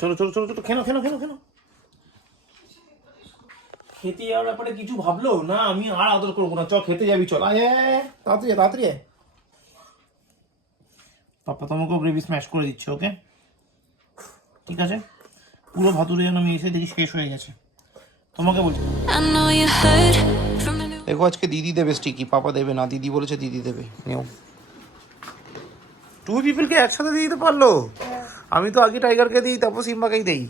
চলো চলো চলো চলো, কেন কেন কেন কেন খেতে যাওয়ার ব্যাপারে কিছু ভাবলো না? আমি আর আদর করবো না, চল খেতে যাবি, চল আয় তাড়াতাড়ি তাড়াতাড়ি আয়। পাপা তোমাকে গ্রেভি স্ম্যাশ করে দিচ্ছে, ওকে ঠিক আছে? পুরো ভাতুরে যেন আমি এসে দেখি শেষ হয়ে গেছে, তোমাকে বলছি। দেখো আজকে দিদি দেবে স্টিকি, পাপা দেবে না, দিদি বলেছে দিদি দেবে। নিও, টু পিপলকে একসাথে দিয়ে দিতে পারলো? আমি তো আগে টাইগারকে দিই, তারপর সিম্বাকেই দেই,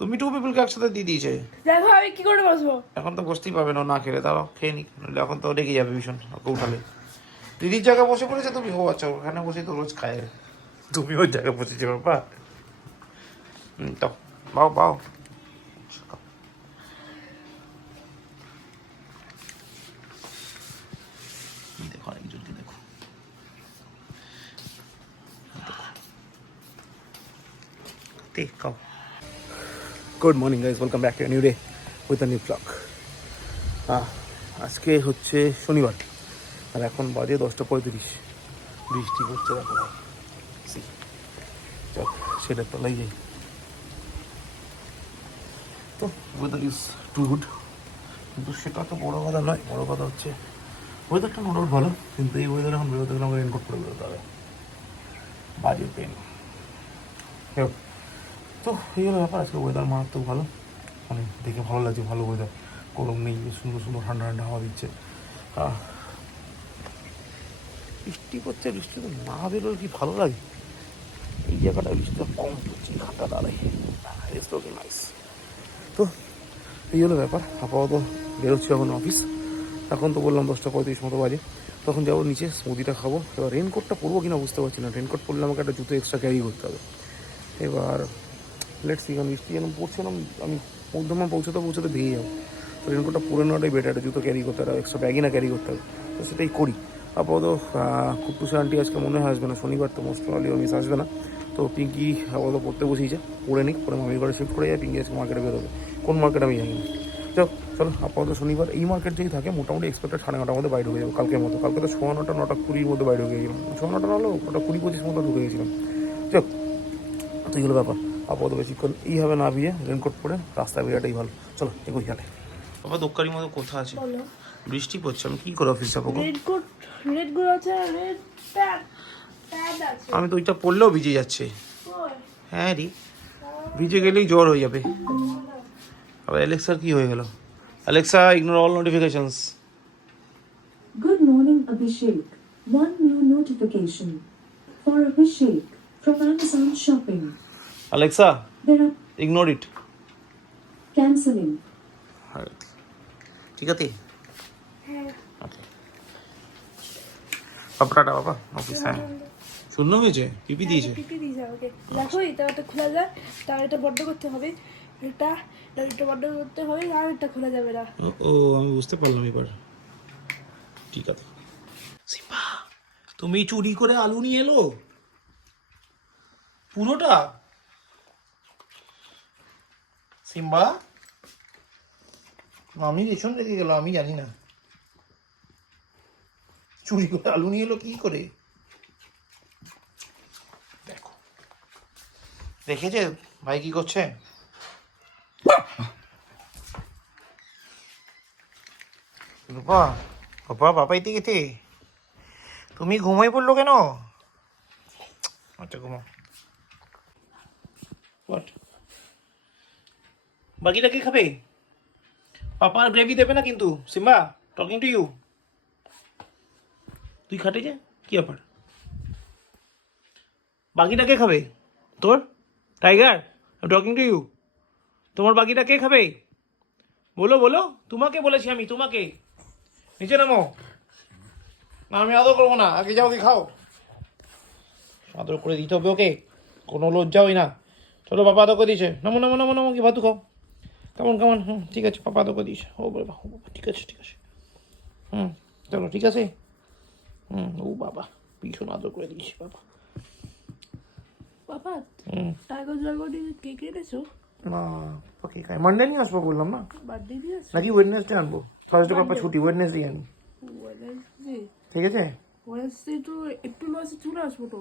তুমি টু পিপলকে একসাথে দিয়ে দিয়েছে। দেখো আমি কি করে বসবো? এখন তো বসতেই পাবে না, না খেলে তাও খেয়ে নি, এখন তো রেগে যাবে ভীষণ ওকে উঠালে। দিদির জায়গায় বসে পড়েছে তুমি, ও আচ্ছা ওখানে বসে তো রোজ খায়, তুমি ওর জায়গায় বসেছো বাবা। তো বাও বাও, দেখো আরেকজনকে দেখো, খাও। Good morning guys, welcome back to new day with a new blog. আজকে হচ্ছে শনিবার আর এখন বাজে 10:35, বৃষ্টি পড়ছে দেখো ভাই। চল সেটার তলায় যাই। তো ওয়েদার ইজ টু গুড, কিন্তু সেটা তো বড়ো কথা নয়, বড়ো কথা হচ্ছে ওয়েদারটা নো ডাউট ভালো, কিন্তু এই ওয়েদার এখন বেরোতে গেলে আমাকে রেনকোট করে বেরোতে হবে, বাজে পেন। তো এই হলো ব্যাপার, আজকে ওয়েদার মারাত্মক ভালো, মানে দেখে ভালো লাগছে, ভালো ওয়েদার, গরম নেই, সুন্দর সুন্দর ঠান্ডা ঠান্ডা হাওয়া দিচ্ছে। বৃষ্টি পড়ছে, বৃষ্টি তো না বেরোলে কি ভালো লাগে, এই জায়গাটা বৃষ্টিটা কম পড়ছে, ঘাটা দাঁড়ায়, নাইস। তো এই হলো ব্যাপার, আপাতত বেরোচ্ছি এখন অফিস, এখন তো বললাম 10:35 মতো বাজে, তখন যাবো নিচে স্মুদিটা খাবো। এবার রেনকোটটা পরবো কিনা বুঝতে পারছি না, রেনকোট পরলে আমাকে একটা জুতো এক্সট্রা ক্যারি করতে হবে। এবার লেটস সি, কারণ বৃষ্টি যেন পড়ছিলাম, আমি মধ্যমান পৌঁছতে ভেঙে যাবো, তো রেনকোটটা পরে নেওয়াটাই বেটার, একটা জুতো ক্যারি করতে হবে, এক্সট্রা ব্যাগই না ক্যারি করতে হবে, তো সেটাই করি। আপাতত কুট্টুসা আন্টি আজকে মনে হয় আসবে না, শনিবার তো মোস্ট প্রবাবলি মিস আসবে না, তো পিঙ্কি আপাতত পড়তে বসিয়েছে, পড়ে নিক, পরে মামির ঘরে শিফট করে যায়, পিঙ্কি আজকে মার্কেটে বেরোবে, কোন মার্কেট আমি জানি না। চলো আপাতত শনিবার এই মার্কেট যদি থাকে মোটামুটি এক্সপেক্টেড 9:30 মধ্যে বাইরে ঢুকে যাবো কালকের মতো, কালকে তো 9:30 9:20 মধ্যে বাইরে ঢুকে গেছিলাম, 9:30 না হলেও 9:20-25 মতো ঢুকে গেছিলাম। চল, তো এইগুলো ব্যাপার, আপাতত বেশিক্ষণ এইভাবে না ভিজে রেনকোট পরে রাস্তায় বেরোটাই ভালো। চলো এগোই গেলে। বাবা দোকানির মতো কোথা আছে, বৃষ্টি পড়ছে, আমি কি করে অফিস যাবো? রেডকোট, রেডগুলো আছে, রেড প্যাড, প্যাড আছে। আমি তো ওইটা পড়লেও ভিজে যাচ্ছে। হ্যাঁ রে, ভিজে গেলেই জ্বর হয়ে যাবে। আবার অ্যালেক্সার কি হয়ে গেল? Alexa ignore all notifications. Good morning, Abhishek. One new notification for Abhishek from Amazon Shopping. Alexa There are ignore it. canceling. ঠিক আছে, ওকে বাবাটা বাবা অফিস, হ্যাঁ শূন্য হয়েছে, পিপি দিয়েছে। পিপি দিয়েছে আমাকে, দেখো এটা একটা খোলা যায়, তার এটা বন্ধ করতে হবে, এটা এটা বন্ধ করতে হবে, আর এটা খোলা যাবে না। ও আমি বুঝতে পারলাম এবার, ঠিক আছে। সিম্বা তুমি চুরি করে আলু নিয়ে এলো পুরোটা? সিম্বা আমি রেশন রেখে গেল, আমি জানি না, চুরি করে আলু নিয়ে এলো কি করে? দেখো দেখেছে ভাই কি করছে? রূপা রূপা বাবা এতে গেছে, তুমি ঘুমাই পড়লো কেন? আচ্ছা ঘুমাও। হোয়াট, বাকিটা কে খাবে? পাপা আর গ্রেভি দেবে না কিন্তু। সিম্বা টকিং টু ইউ, তুই খাটে যে কি ব্যাপার? বাকিটা কে খাবে তোর? টাইগার টকিং টু ইউ, তোমার বাকিটা কে খাবে? বলো বলো, তোমাকে বলেছি আমি, তোমাকে। নিচে নামো, না আমি আদর করবো না, আগে যাও, আগে খাও। আদর করে দিতে হবে ওকে, কোনো লজ্জা হই না। চলো বাবা আদর করে দিয়েছে, নামো নামো নামো নামো, কি ভাতু খাও, কেমন কেমন, ঠিক আছে পাপা আদর করে দিয়েছে, ও বাবা ও বাবা, ঠিক আছে ঠিক আছে, চলো ঠিক আছে, ও বাবা ভীষণ আদর করে দিয়েছি বাবা। বাবা টাইগার জগডি কে কেটেছো? না ওকে খাই, মানডে নিয়ে আসবো বললাম না, বার্থডে দিয়ে আসো? নাকি ওয়েডনেসডে আনবো? থার্সডে পাপা ছুটি, ওয়েডনেসডে আনি, ওয়েডনেসডে? ঠিক আছে। ওয়েডনেসডে তো এপ্রিল মাসে চলে আসবো তো।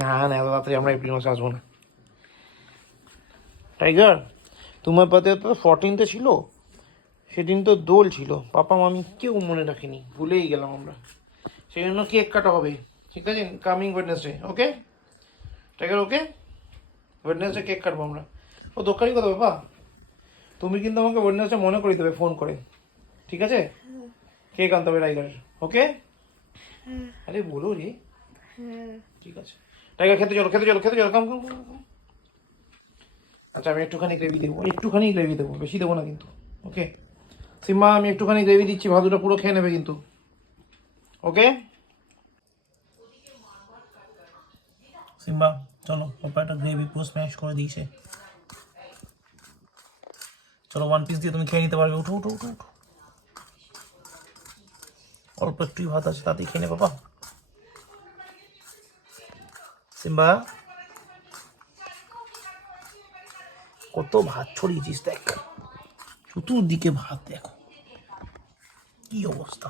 না না এত তাড়াতাড়ি আমরা এপ্রিল মাসে আসবো না, টাইগার তোমার পাতে তো 14th ছিল, সেদিন তো দোল ছিল, পাপা মামি কেউ মনে রাখিনি, ভুলেই গেলাম আমরা। সেই জন্য কেক কাটা হবে, ঠিক আছে, কামিং ওয়েডনেসডে। ওকে টাইগার, ওকে ওয়েডনেসডে কেক কাটবো আমরা। ও দোকানই কথা বাবা, তুমি কিন্তু আমাকে ওয়েডনেসডে মনে করে দেবে ফোন করে, ঠিক আছে? কেক আনতে হবে টাইগার, ওকে? আরে বলো রে। ঠিক আছে টাইগার, খেতে চলো খেতে চলো খেতে চলো, কাম কাম কাম। আচ্ছা আমি একটুখানি গ্রেভি দেবো, বেশি দেবো না কিন্তু, ওকে? সিম্বা আমি একটুখানি গ্রেভি দিচ্ছি, ভাদুটা পুরো খেয়ে নেবে কিন্তু, ওকে? সিম্বা চলো, পাপা একটা গ্রেভি পুরো স্ম্যাশ করে দিয়েছে, চলো 1 পিস দিয়ে তুমি খেয়ে নিতে পারবে, উঠো উঠো উঠো উঠো, অল্প একটুই ভাত আছে, তাতেই খেয়ে নে বাবা। সিম্বা কত ভাত ছড়িয়েছিস দেখ, চতুর্দিকে ভাত, দেখো কি অবস্থা।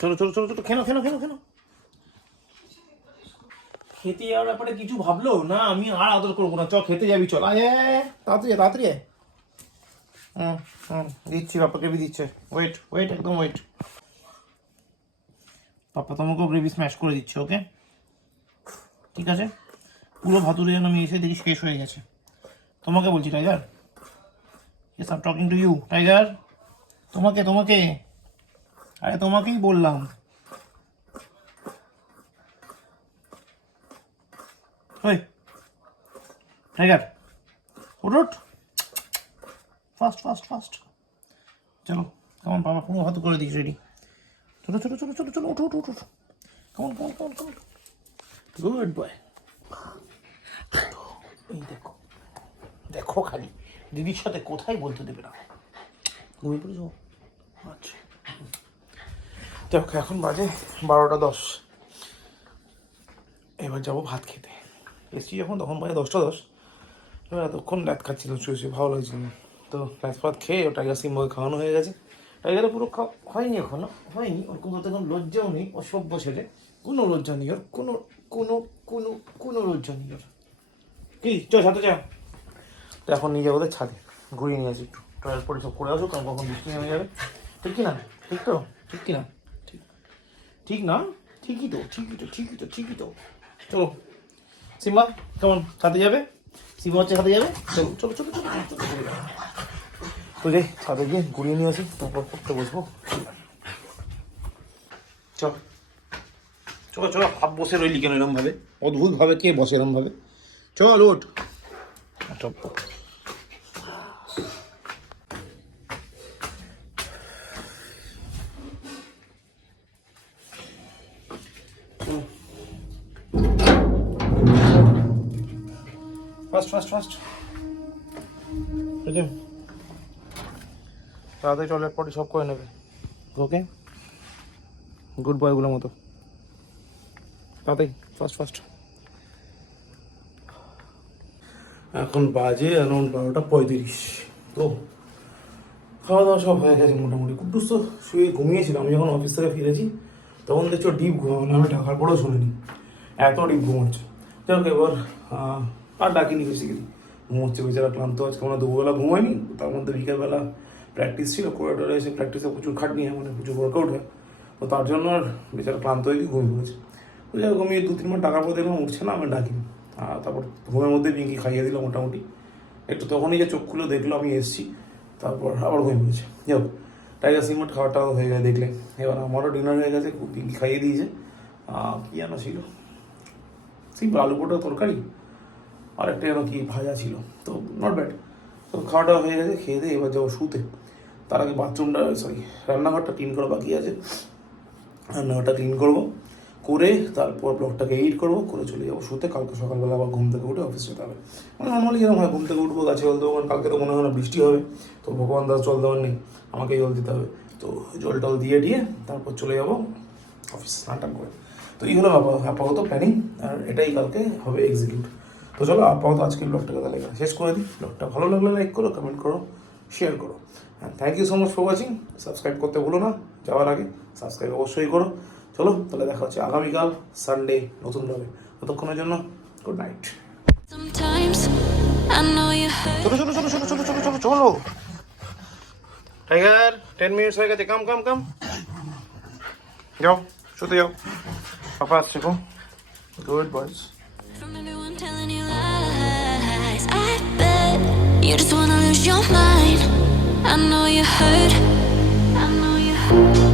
চলো চলো চলো চলো, খেনো খেনো খেনো খেনো। খেতে যাওয়ার ব্যাপারে কিছু ভাবলো না, আমি আর আদর করবো না, চল খেতে যাবি, চল আয় তাড়াতাড়ি তাড়াতাড়ি আয়। দিচ্ছি, পাপা গ্রেভি দিচ্ছে, ওয়েট ওয়েট একদম ওয়েট। পাপা তোমাকেও গ্রেভি স্ম্যাশ করে দিচ্ছে, ওকে? ঠিক আছে, পুরো ভাতুরে যেন আমি এসে দেখি শেষ হয়ে গেছে। তোমাকে বলছি tiger, yes I am talking to you tiger, তোমাকে তোমাকে, আরে তোমাকেই বললাম। ওই টাইগার ওঠ, ফাস্ট ফাস্ট ফাস্ট, চলো কেমন, পাপা পুরো ভাত করে দিস রেডি, চলো চলো চলো চলো চলো, ওঠো ওঠো ওঠো, কেমন কেমন কেমন কেমন, গুড বয়। এই দেখো দেখো খালি দিদির সাথে কোথায় বলতে দেবে না, ঘুমিয়ে পড়েছ? আচ্ছা দেখো এখন বাজে 12টা 10, এবার যাবো ভাত খেতে। এসছি যখন তখন বাজে 10টা 10, এবার এতক্ষণ ল্যাদ খাচ্ছিল শুয়ে শুয়ে, ভালো লাগছিল না, তো ল্যাদ ফাত খেয়ে ও টাইগার সিম্বাকে খাওয়ানো হয়ে গেছে। টাইগারে পুরো হয়নি এখনো, হয়নি, ওর কোনো তখন লজ্জাও নেই, অসভ্য ছেলে, কোনো লজ্জা নেই ওর, কোনো কোনো কোনো কোনো লজ্জা নেই ওর। কি চল ছাদে যা, তো এখন নিয়ে যাবো ওদের ছাদে, ঘুরিয়ে নিয়ে আসি একটু, টয়লেট পরে সব করে আসো, কারণ কখন বৃষ্টি নেমে যাবে, ঠিক কি না? ঠিক তো, ঠিক কি না? ঠিক, ঠিক না? ঠিকই তো ঠিকই তো ঠিকই তো ঠিকই তো। চলো সিম্বা কেমন ছাদে যাবে, সিম্বা হচ্ছে ছাদে যাবে, চলো চলো চলো চলো চলো চলো, তো যে ছাদে গিয়ে ঘুরিয়ে নিয়ে আসি, তারপর পড়তে বসবো। চল চলো চলো, হাফ বসে রইলি কেন এরম ভাবে, অদ্ভুত ভাবে কে বসে এরম ভাবে, চল ওঠ। চপ ফাস্ট ফাস্ট ফাস্ট, ঠিক আছে, তাড়াতাড়ি টয়লেট পটি সব করে নেবে, ওকে? গুড বয়গুলোর মতো, তাড়াতাড়ি ফাস্ট ফাস্ট। এখন বাজে অ্যারাউন্ড 12টা 35, তো খাওয়া দাওয়া সব হয়ে গেছে মোটামুটি। কুটুস তো শুয়ে ঘুমিয়েছিল, আমি যখন অফিস থেকে ফিরেছি তখন দেখছো ডিপ ঘুমানো, আমি ঢাকার পরেও শুনিনি, এত ডিপ ঘুমাচ্ছে। যাই হোক এবার আর ডাকিনি, বেসিক্যালি ঘুমোচ্ছে বেচারা, ক্লান্ত, আজকে আমরা দুপুরবেলা ঘুমায়নি, তার মধ্যে বিকেলবেলা প্র্যাকটিস ছিল, কোরিডোরে এসে প্র্যাকটিসে প্রচুর খাটনি হয়, মানে প্রচুর ওয়ার্কআউট হয়, তো তার জন্য আর বেচারা ক্লান্ত হয়ে গিয়ে ঘুমিয়ে পড়েছে। তো যাই হোক আমি 2-3 বার টাকার পর দেখলাম উঠছে না, আমি ডাকিনি, তারপর ঘুমের মধ্যে পিঙ্কি খাইয়ে দিল মোটামুটি একটু, তখনই যে চোখ খুলে দেখলো আমি এসেছি, তারপর আবার ঘুমিয়ে পড়েছে। যাই হোক টাইগার সিমেন্ট খাওয়াটা হয়ে গেছে দেখলে, এবার আমারও ডিনার হয়ে গেছে, পিঙ্কি খাইয়ে দিয়েছে। কী যেন ছিল, সিম্পল আলু পোটার তরকারি আর একটা যেন কি ভাজা ছিল, তো নট ব্যাড। তো খাওয়াটা হয়ে গেছে, খেয়ে দিয়ে এবার যাবো শুতে। তার আগে বাথরুমটা রান্নাঘরটা ক্লিন করা বাকি আছে, রান্নাঘরটা ক্লিন করবো, করে তারপর ব্লগটাকে এডিট করবো, করে চলে যাবো শুতে। কালকে সকালবেলা আবার ঘুম থেকে উঠে অফিস যেতে হবে, মানে নর্মালি যেরকম হয়, ঘুম থেকে উঠবো, গাছে জল দেবো, কারণ কালকে তো মনে হয় না বৃষ্টি হবে, তো ভগবান দাস জল দেওয়ার নেই, আমাকেই জল দিতে হবে, তো জল টল দিয়ে তারপর চলে যাবো অফিস স্নান টান করে। তো এই হলো আপাতত প্ল্যানিং, আর এটাই কালকে হবে এক্সিকিউট। তো চলো আপাতত আজকে ব্লগটাকে তাহলে শেষ করে দিই। ব্লগটা ভালো লাগলে লাইক করো, কমেন্ট করো, শেয়ার করো, and thank you so much for watching. Subscribe করতে ভুলো না, যাওয়ার আগে সাবস্ক্রাইব অবশ্যই করো। চলো তাহলে দেখা হচ্ছে আগামীকাল সানডে নতুনভাবে। ততক্ষণের জন্য good night. Sometimes I know you hurt. চলো চলো চলো চলো চলো চলো চলো চলো টাইগার 10 মিনিটস হয়ে গেছে, কাম কাম কাম, যাও শুতে যাও, পাপা আসছে গো। Good boys. From everyone telling you lies, I bet you just wanna lose your mind. I know you hurt. I know you hurt.